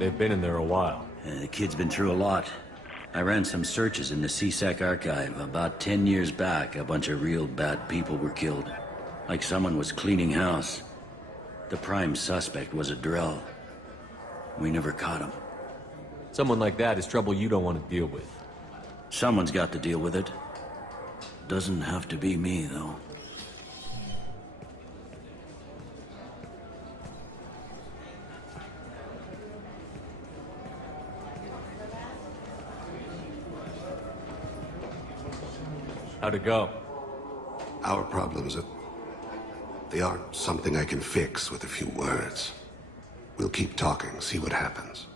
They've been in there a while. The kid's been through a lot. I ran some searches in the CSEC archive. About 10 years back, a bunch of real bad people were killed. Like someone was cleaning house. The prime suspect was a drill. We never caught him. Someone like that is trouble you don't want to deal with. Someone's got to deal with it. Doesn't have to be me, though. How'd it go? Our problems they aren't something I can fix with a few words. We'll keep talking, see what happens.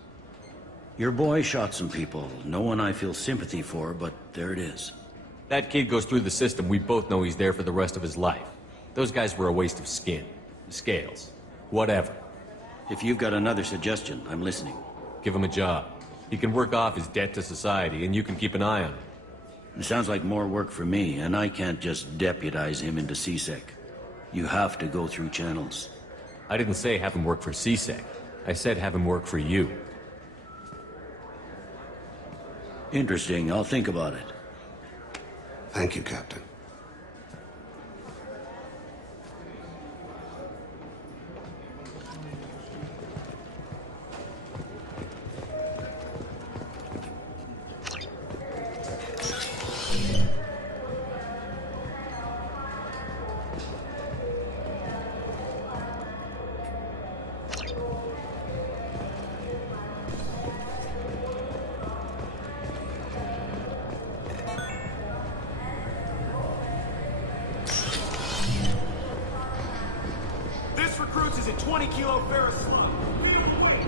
Your boy shot some people. No one I feel sympathy for, but there it is. That kid goes through the system, we both know he's there for the rest of his life. Those guys were a waste of skin, scales, whatever. If you've got another suggestion, I'm listening. Give him a job. He can work off his debt to society, and you can keep an eye on him. It sounds like more work for me, and I can't just deputize him into CSEC. You have to go through channels. I didn't say have him work for CSEC. I said have him work for you. Interesting. I'll think about it. Thank you, Captain. Recruits is a 20-kilo ferrous slug. Feel the weight.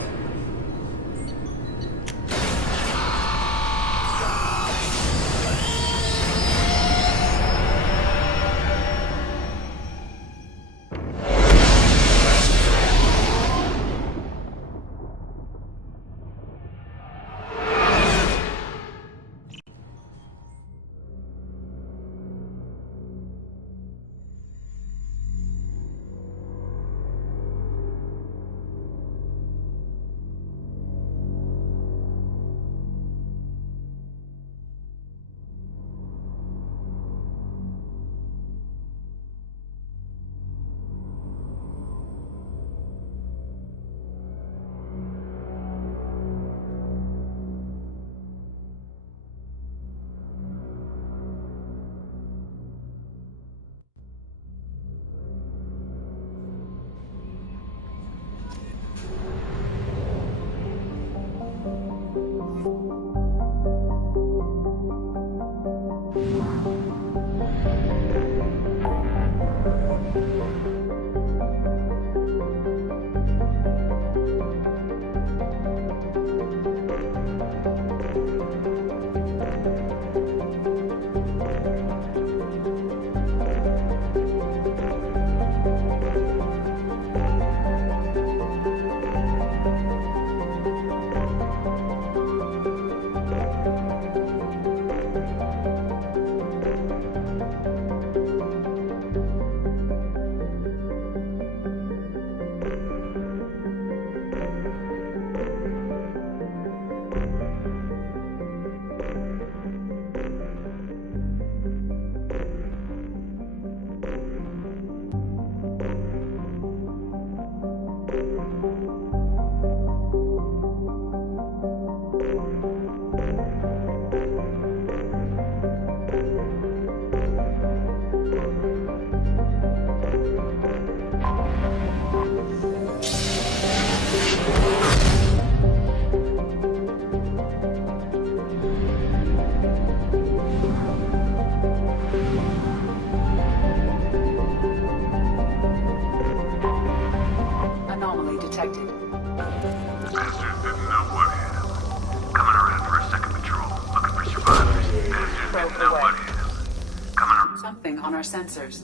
Something on our sensors.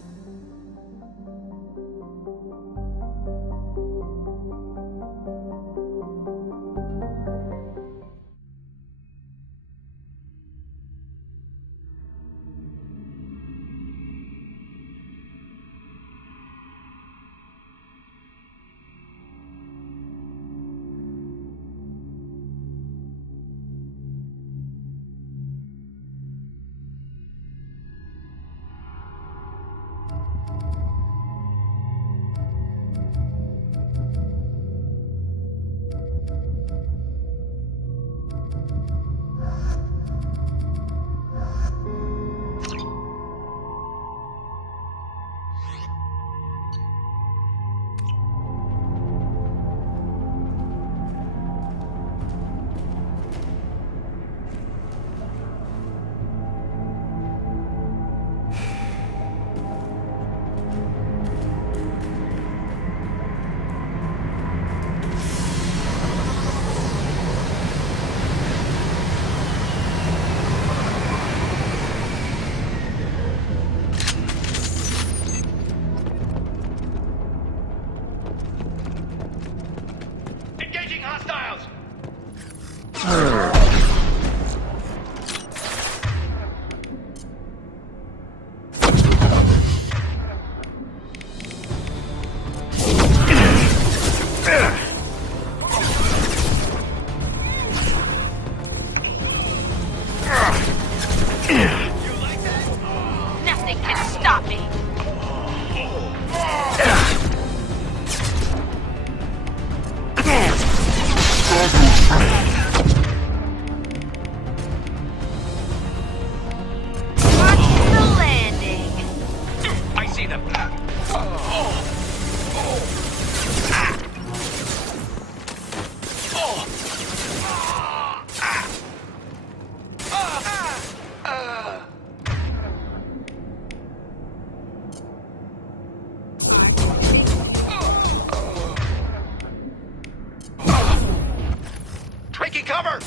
Nothing can stop me. Watch the landing. I see them. Taking cover!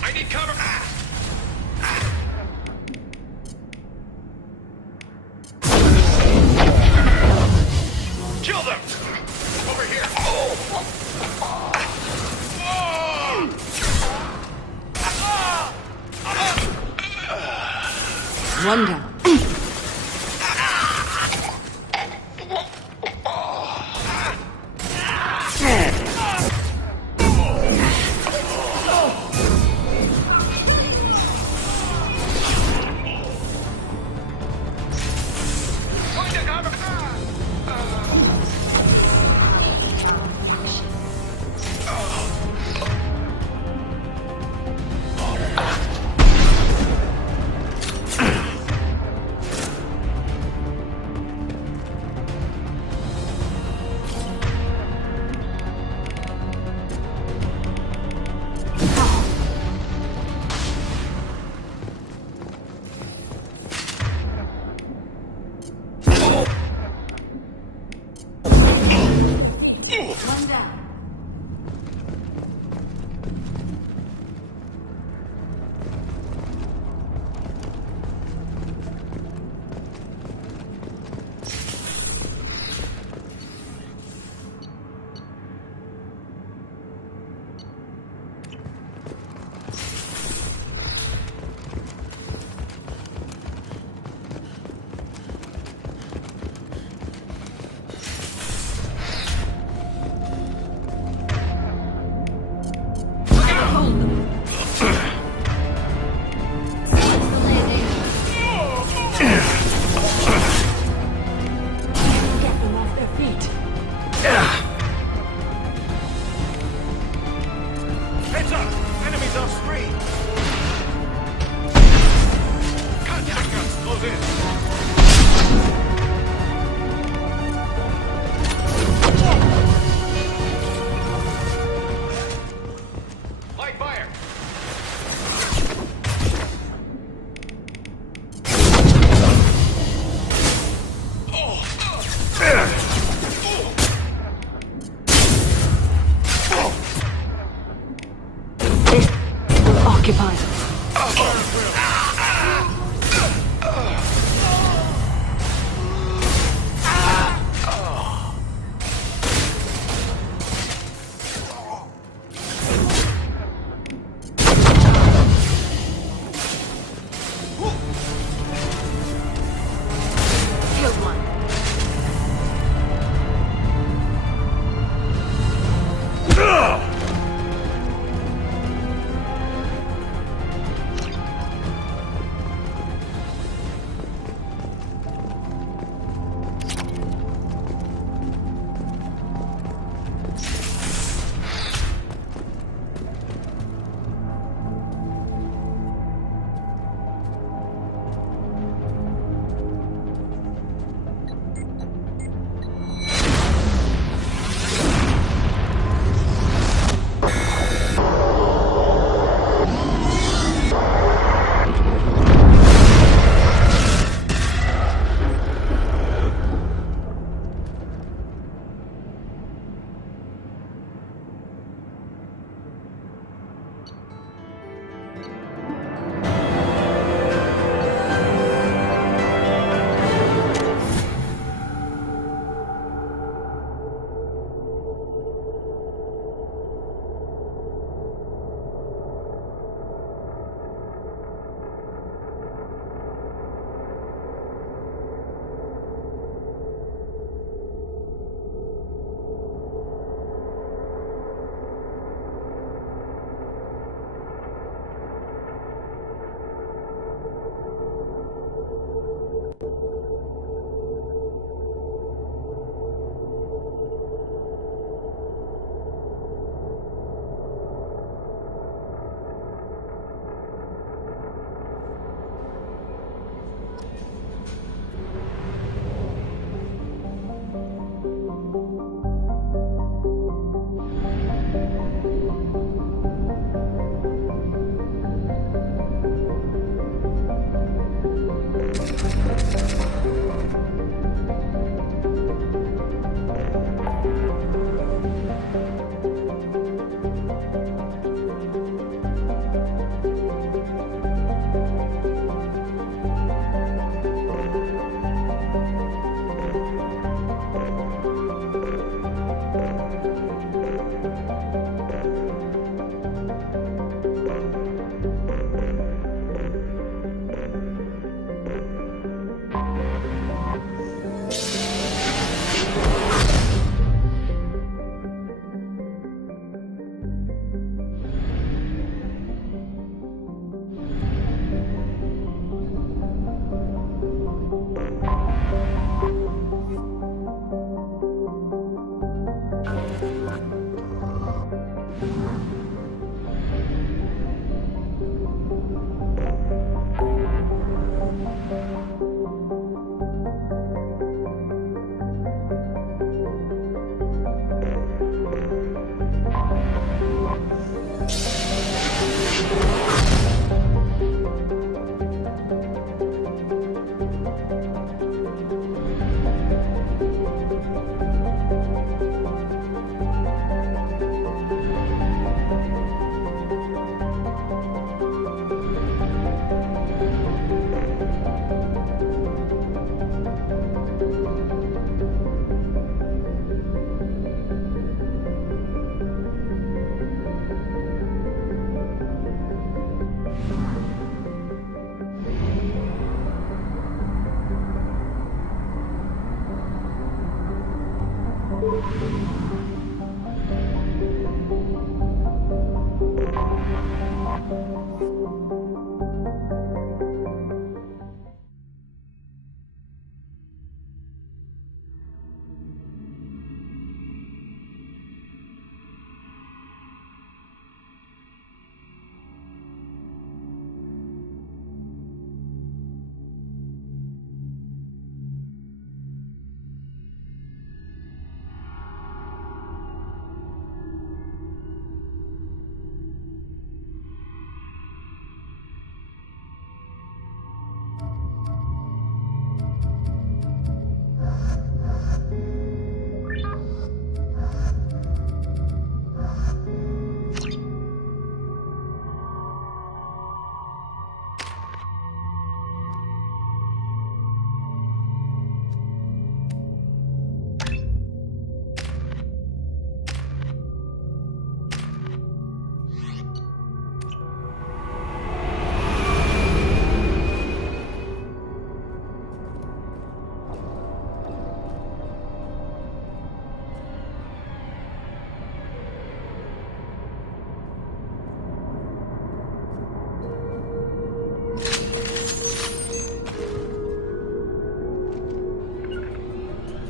I need cover! Kill them! Over here! One down. Find a cover!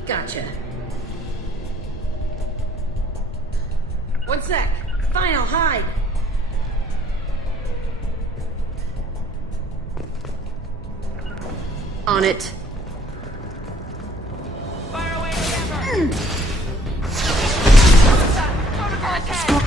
Gotcha. One sec. Fine, I'll hide. On it. Fire away, Camper! Protocol attack!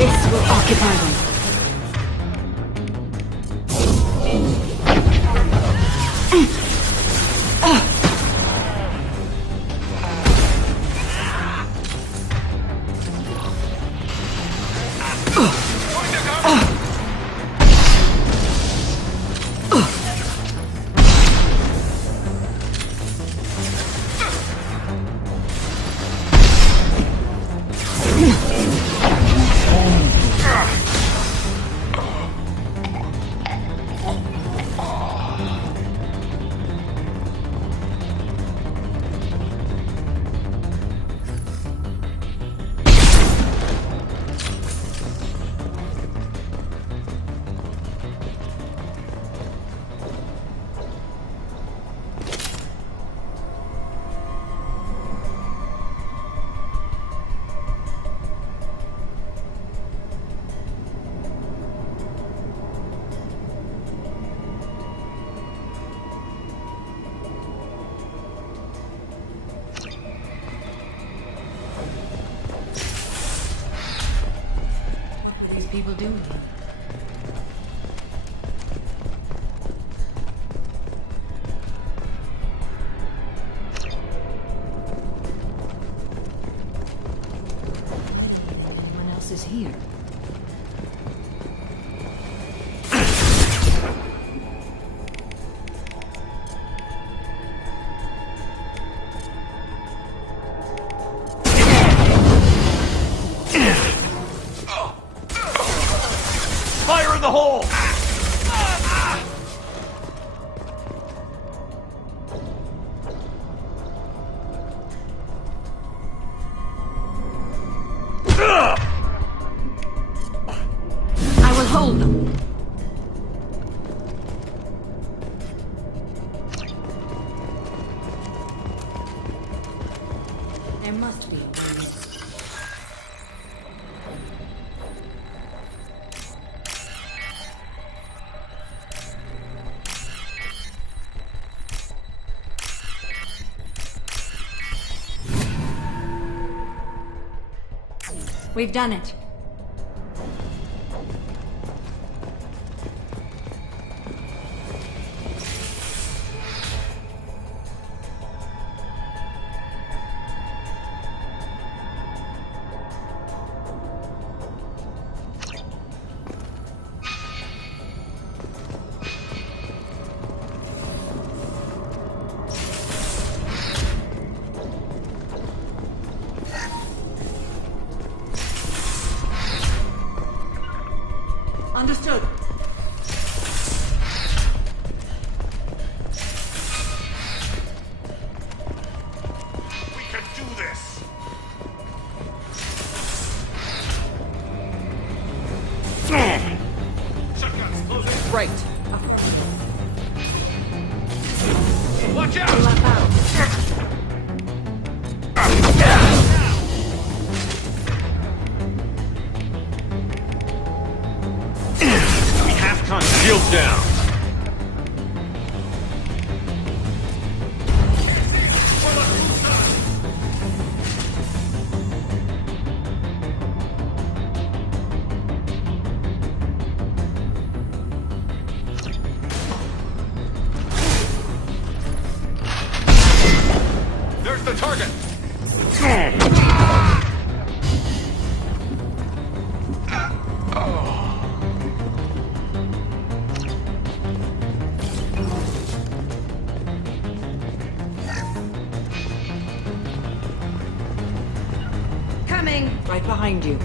This will occupy them. What are these people doing? Anyone else is here? Fire in the hole! I will hold them. There must be a way. We've done it. Understood. We can do this! Shotguns, close in! Right. Watch out! We have contact. Shield down. There's the target! Coming! Right behind you.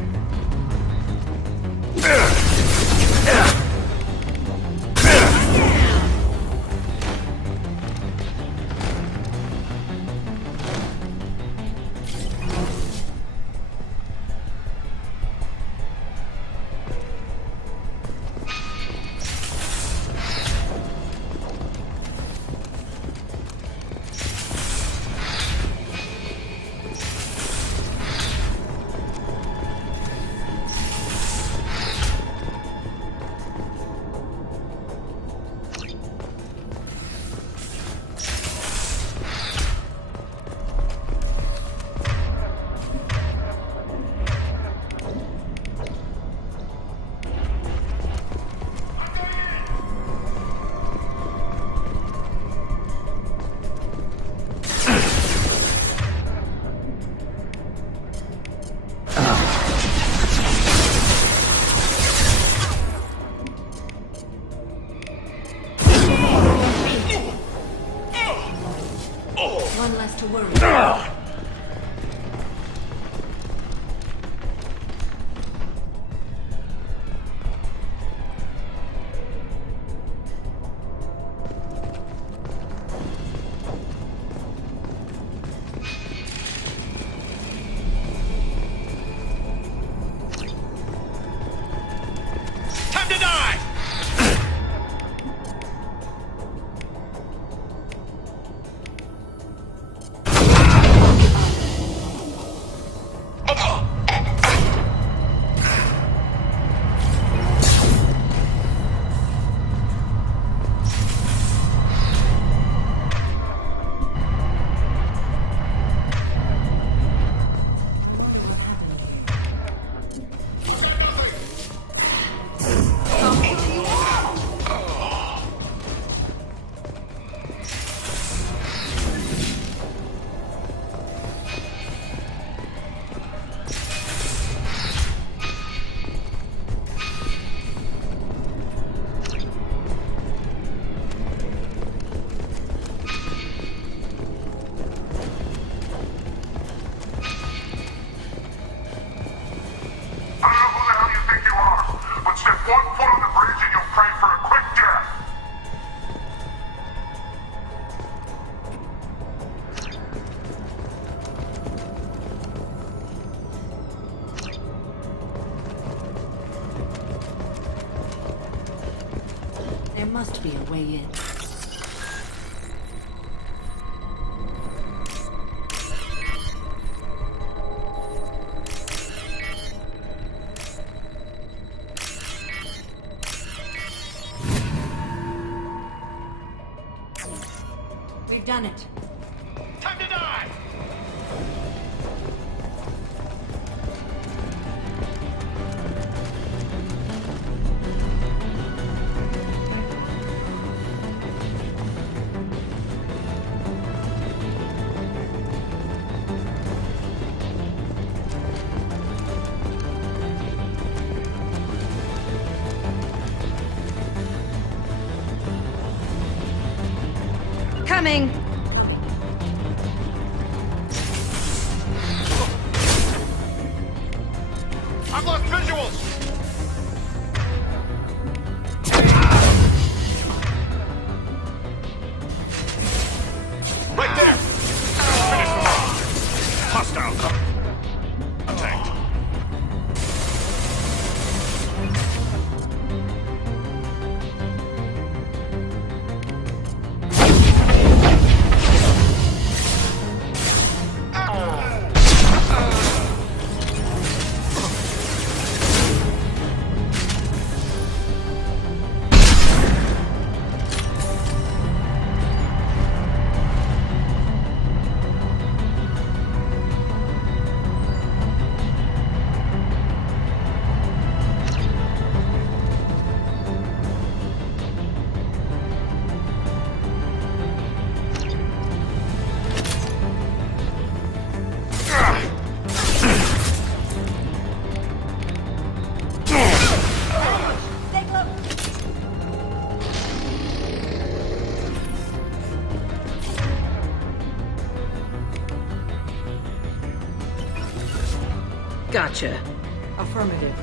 One less to worry about. Time to die! There must be a way in. We've done it. Time to die! Coming! I've lost visuals! Hostile come. Attacked. Gotcha. Affirmative.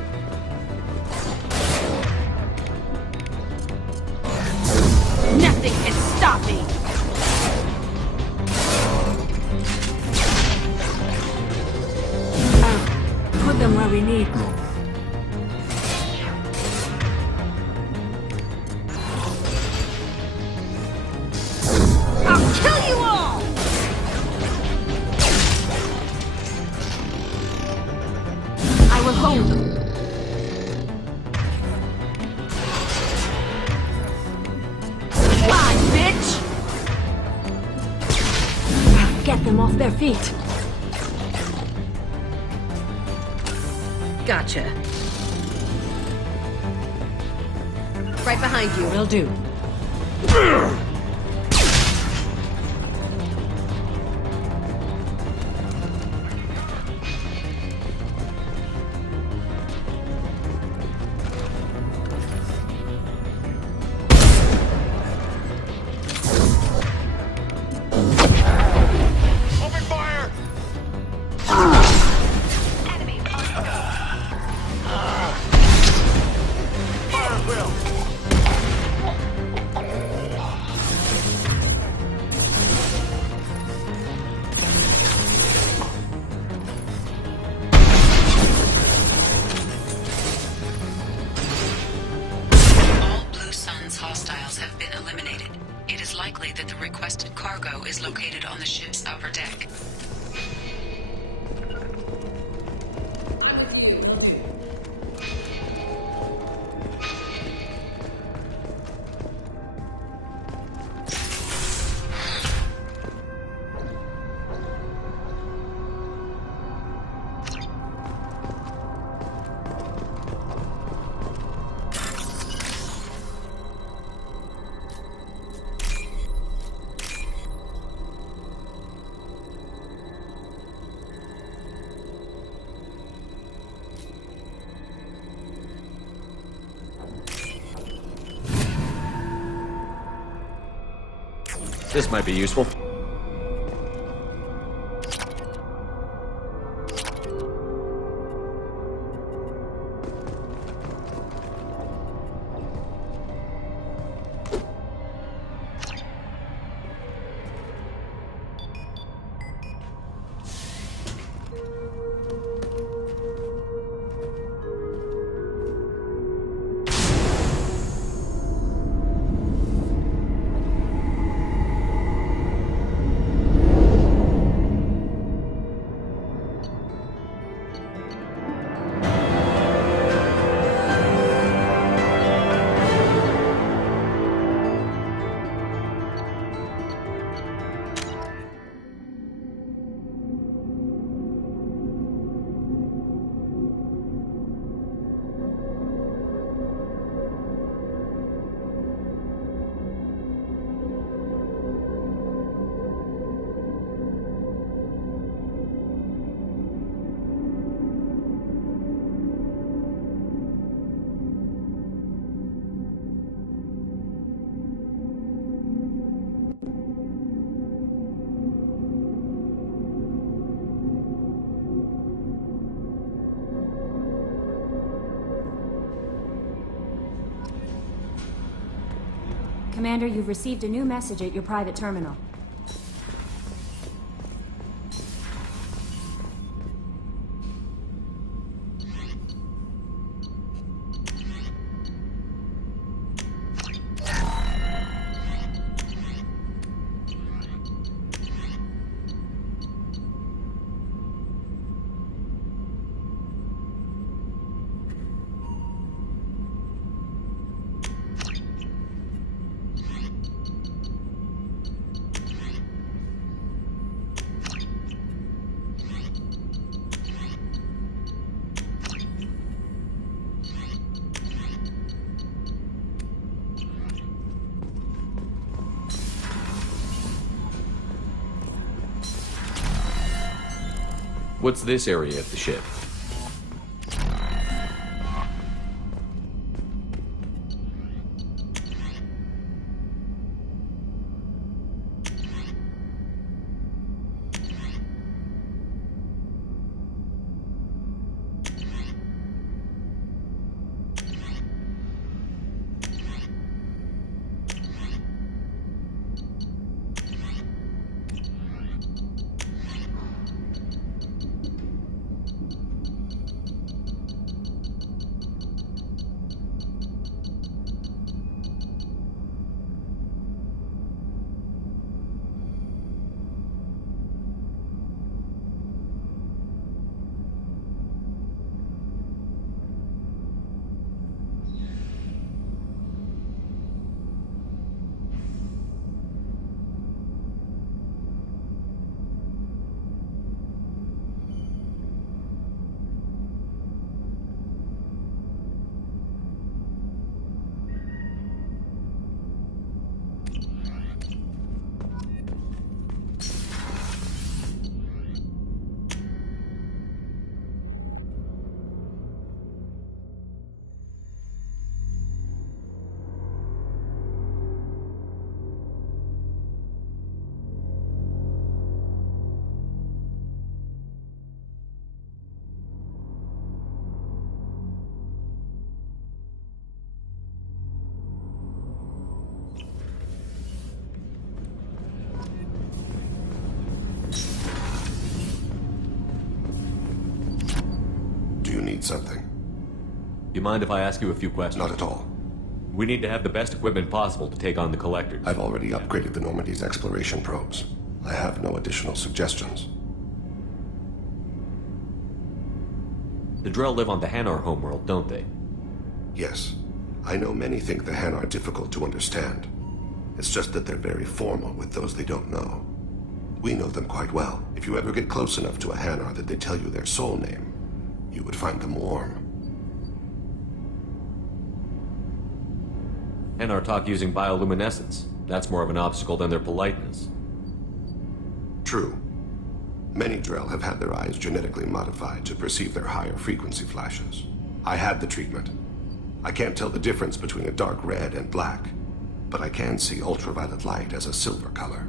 Nothing can stop me! Put them where we need them. I'll kill you all! I will hold them. Fly, bitch! Get them off their feet. Gotcha. Right behind you. Will do. Open fire! Fire will! All Blue Sun's hostiles have been eliminated. It is likely that the requested cargo is located on the ship's upper deck. This might be useful. Commander, you've received a new message at your private terminal. What's this area of the ship? Something. You mind if I ask you a few questions? Not at all. We need to have the best equipment possible to take on the Collectors. I've already upgraded the Normandy's exploration probes. I have no additional suggestions. The Drell live on the Hanar homeworld, don't they? Yes. I know many think the Han are difficult to understand. It's just that they're very formal with those they don't know. We know them quite well. If you ever get close enough to a Hanar that they tell you their soul name, you would find them warm. Hanar talk using bioluminescence. That's more of an obstacle than their politeness. True. Many Drell have had their eyes genetically modified to perceive their higher frequency flashes. I had the treatment. I can't tell the difference between a dark red and black, but I can see ultraviolet light as a silver color.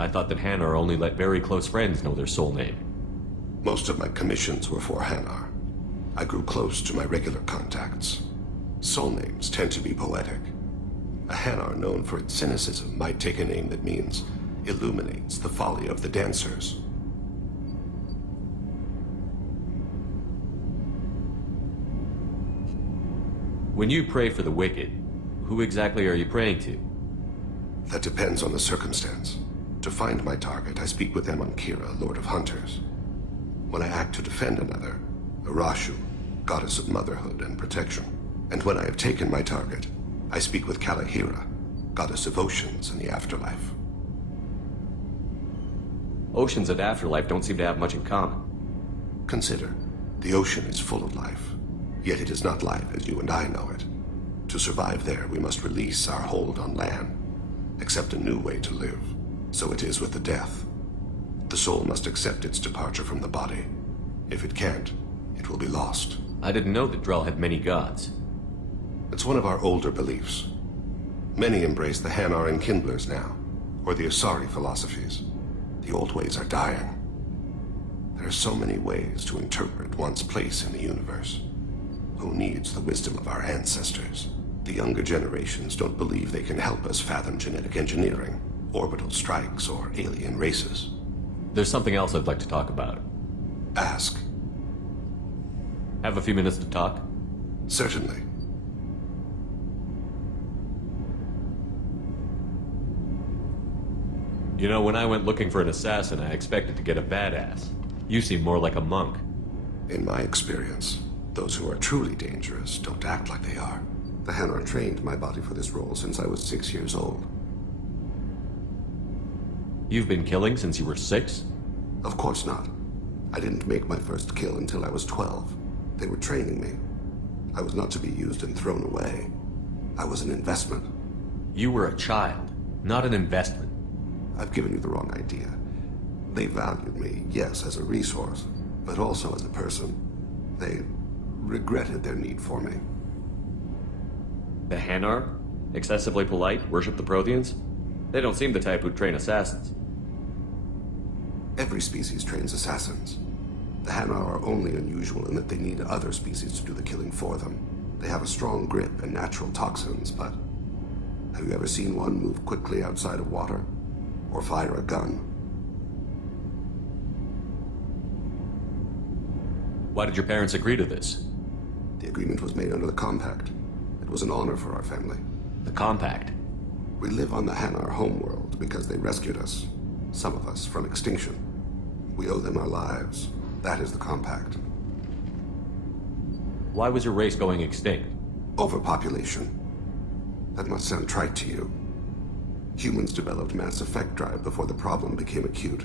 I thought that Hanar only let very close friends know their soul name. Most of my commissions were for Hanar. I grew close to my regular contacts. Soul names tend to be poetic. A Hanar known for its cynicism might take a name that means illuminates the folly of the dancers. When you pray for the wicked, who exactly are you praying to? That depends on the circumstance. To find my target, I speak with Amankira, Lord of Hunters. When I act to defend another, Arashu, Goddess of Motherhood and Protection. And when I have taken my target, I speak with Kalahira, Goddess of Oceans and the Afterlife. Oceans and Afterlife don't seem to have much in common. Consider, the ocean is full of life, yet it is not life as you and I know it. To survive there, we must release our hold on land, accept a new way to live. So it is with the death. The soul must accept its departure from the body. If it can't, it will be lost. I didn't know that Drell had many gods. It's one of our older beliefs. Many embrace the Hanar Enkindlers now, or the Asari philosophies. The old ways are dying. There are so many ways to interpret one's place in the universe. Who needs the wisdom of our ancestors? The younger generations don't believe they can help us fathom genetic engineering, orbital strikes, or alien races. There's something else I'd like to talk about. Ask. Have a few minutes to talk? Certainly. You know, when I went looking for an assassin, I expected to get a badass. You seem more like a monk. In my experience, those who are truly dangerous don't act like they are. The Hanar trained my body for this role since I was 6 years old. You've been killing since you were 6? Of course not. I didn't make my first kill until I was 12. They were training me. I was not to be used and thrown away. I was an investment. You were a child, not an investment. I've given you the wrong idea. They valued me, yes, as a resource, but also as a person. They regretted their need for me. The Hanar? Excessively polite, worship the Protheans? They don't seem the type who'd train assassins. Every species trains assassins. The Hanar are only unusual in that they need other species to do the killing for them. They have a strong grip and natural toxins, but have you ever seen one move quickly outside of water? Or fire a gun? Why did your parents agree to this? The agreement was made under the Compact. It was an honor for our family. The Compact? We live on the Hanar homeworld because they rescued us, some of us, from extinction. We owe them our lives. That is the Compact. Why was your race going extinct? Overpopulation. That must sound trite to you. Humans developed mass effect drive before the problem became acute.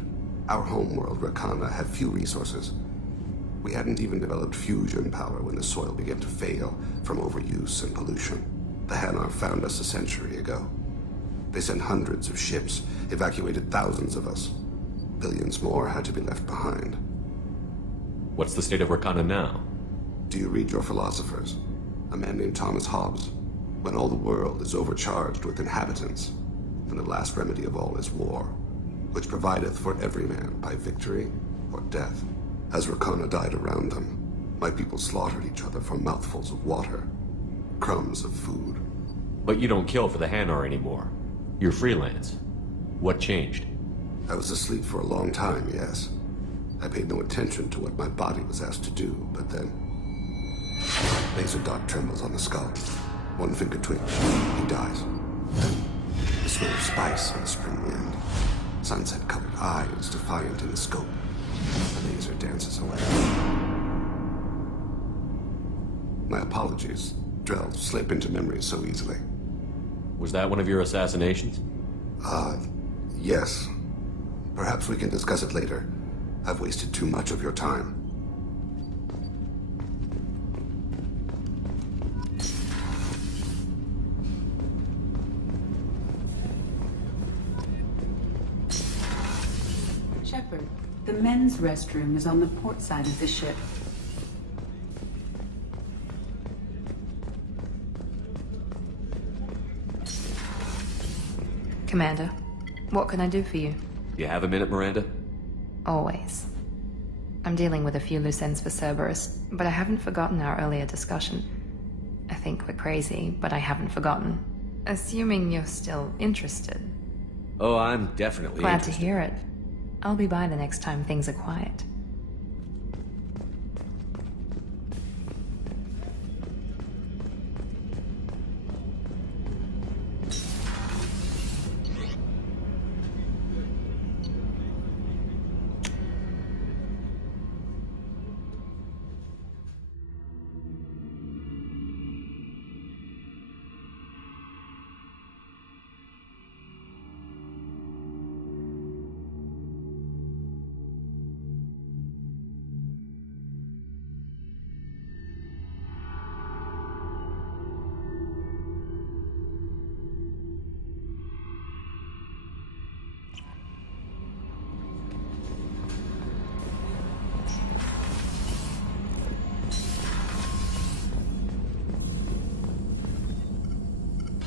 Our homeworld, Rakana, had few resources. We hadn't even developed fusion power when the soil began to fail from overuse and pollution. The Hanar found us a century ago. They sent hundreds of ships, evacuated thousands of us. Billions more had to be left behind. What's the state of Rakana now? Do you read your philosophers? A man named Thomas Hobbes. When all the world is overcharged with inhabitants, then the last remedy of all is war, which provideth for every man by victory or death. As Rakana died around them, my people slaughtered each other for mouthfuls of water, crumbs of food. But you don't kill for the Hanar anymore. You're freelance. What changed? I was asleep for a long time, yes. I paid no attention to what my body was asked to do, but then... Laser dot trembles on the skull. One finger twitch. He dies. Then, the smell of spice on the spring wind. Sunset-colored eyes defiant in the scope. The laser dances away. My apologies. Drells slip into memory so easily. Was that one of your assassinations? Yes. Perhaps we can discuss it later. I've wasted too much of your time. Shepard, the men's restroom is on the port side of the ship. Commander, what can I do for you? You have a minute, Miranda? Always. I'm dealing with a few loose ends for Cerberus, but I haven't forgotten our earlier discussion. I think we're crazy, but I haven't forgotten. Assuming you're still interested. Oh, I'm definitely Glad interested. to hear it. I'll be by the next time things are quiet.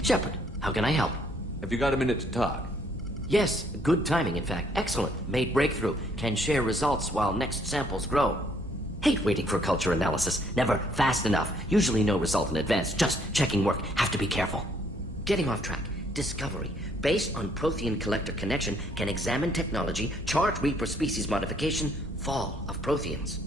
Shepard, how can I help? Have you got a minute to talk? Yes, good timing, in fact. Excellent. Made breakthrough. Can share results while next samples grow. Hate waiting for culture analysis. Never fast enough. Usually no result in advance. Just checking work. Have to be careful. Getting off track. Discovery. Based on Prothean collector connection, can examine technology, chart Reaper species modification, fall of Protheans.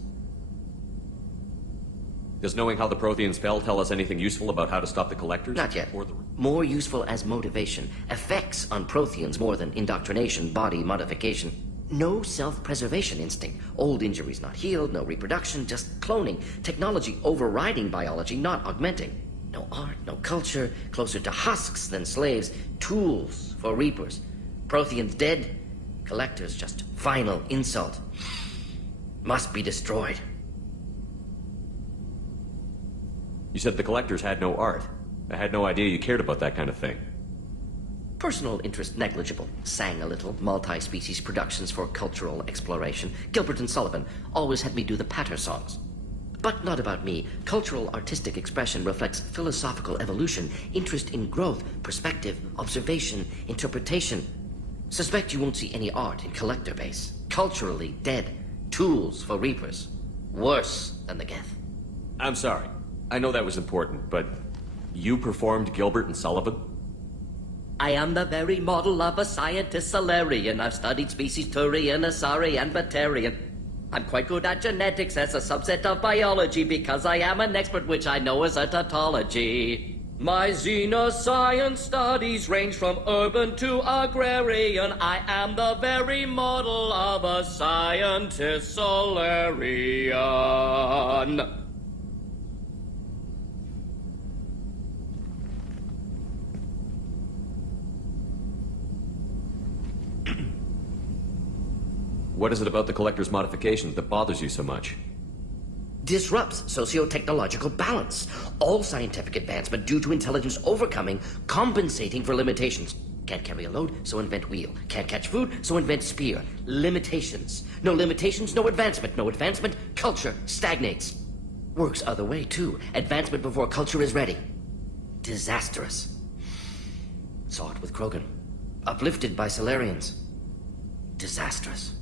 Does knowing how the Protheans fell tell us anything useful about how to stop the Collectors? Not yet. Or the... More useful as motivation. Effects on Protheans more than indoctrination, body modification. No self-preservation instinct. Old injuries not healed, no reproduction, just cloning. Technology overriding biology, not augmenting. No art, no culture, closer to husks than slaves. Tools for Reapers. Protheans dead, Collectors just final insult. Must be destroyed. You said the Collectors had no art. I had no idea you cared about that kind of thing. Personal interest negligible. Sang a little. Multi-species productions for cultural exploration. Gilbert and Sullivan always had me do the patter songs. But not about me. Cultural artistic expression reflects philosophical evolution, interest in growth, perspective, observation, interpretation. Suspect you won't see any art in collector base. Culturally dead. Tools for reapers. Worse than the Geth. I'm sorry. I know that was important, but you performed Gilbert and Sullivan? I am the very model of a scientist Solarian. I've studied species Turian, Asari, and Batarian. I'm quite good at genetics as a subset of biology because I am an expert, which I know is a tautology. My xenoscience studies range from urban to agrarian. I am the very model of a scientist Solarian. What is it about the Collector's modifications that bothers you so much? Disrupts socio-technological balance. All scientific advancement due to intelligence overcoming, compensating for limitations. Can't carry a load, so invent wheel. Can't catch food, so invent spear. Limitations. No limitations, no advancement. No advancement, culture stagnates. Works other way, too. Advancement before culture is ready. Disastrous. Saw it with Krogan. Uplifted by Solarians. Disastrous.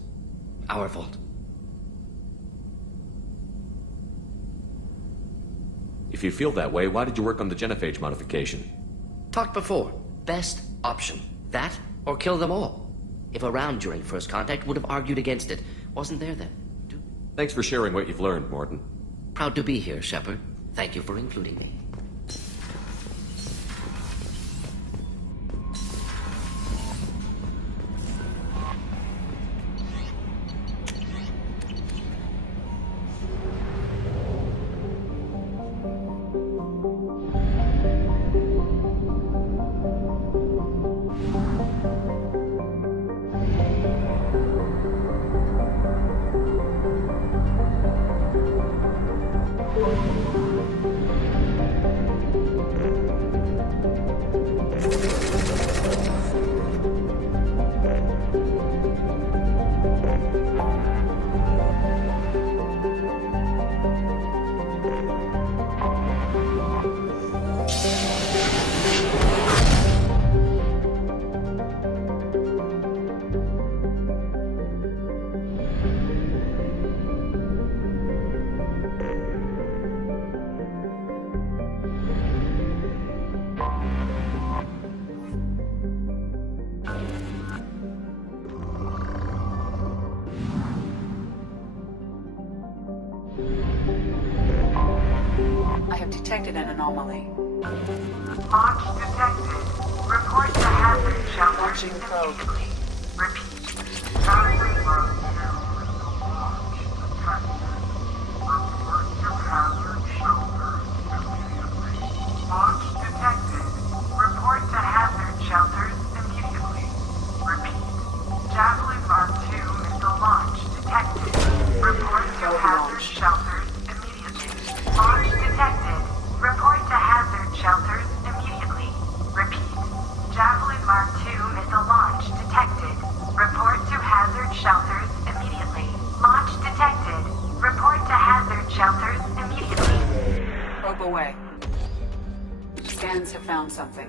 Our fault. If you feel that way, why did you work on the genophage modification? Talked before. Best option. That or kill them all. If around during first contact, would have argued against it. Wasn't there then. Thanks for sharing what you've learned, Morton. Proud to be here, Shepard. Thank you for including me. I have detected an anomaly. Launch detected. Report to hazard shelter. Launching probe. Repeat. Currently low to launch detected. Report to hazard shelter immediately. Launch detected. Report to hazard shelters immediately. Repeat. Javelin Mark II missile launch detected. Report to hazard shelters immediately. Launch detected. Report to hazard shelters immediately. Repeat. Javelin Mark II missile launch detected. Report to hazard shelters immediately. Launch detected. Report to hazard shelters immediately. Probe away. Scans have found something.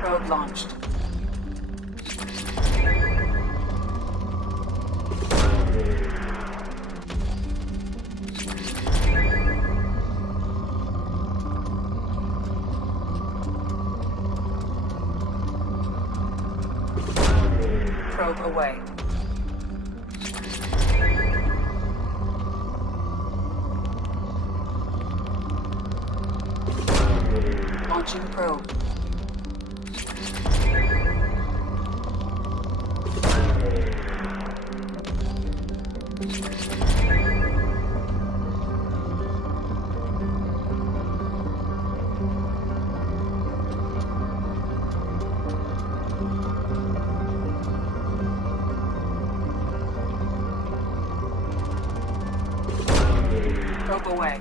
Probe launched. Probe away. Launching probe. away.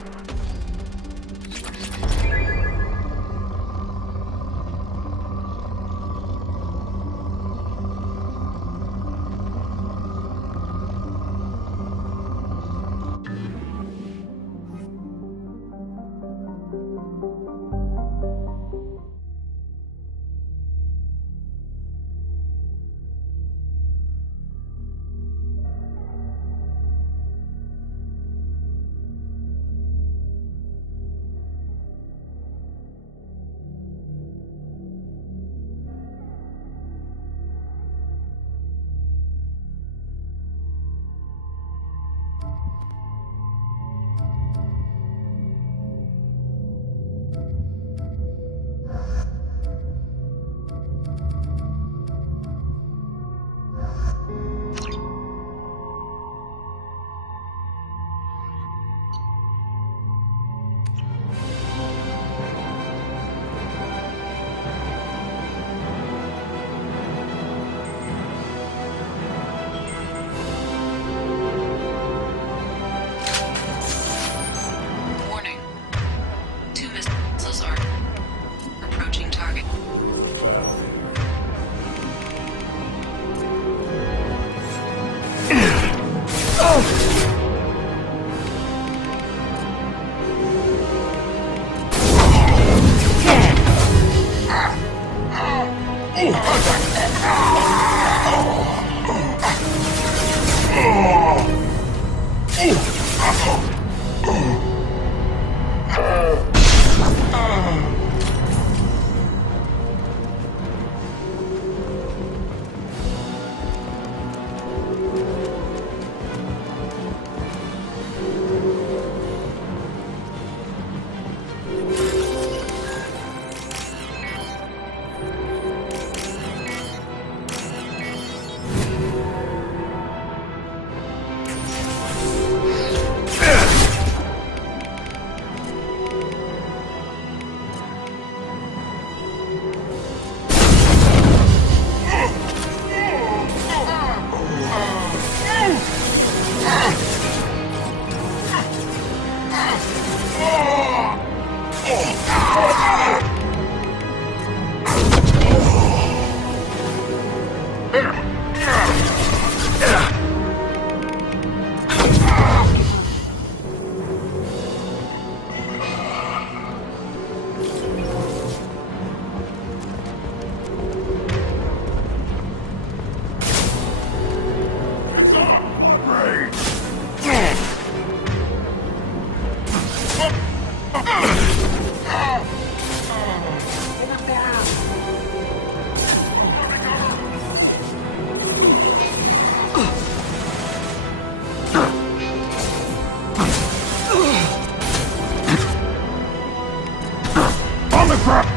On the ground!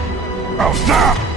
Oh, now!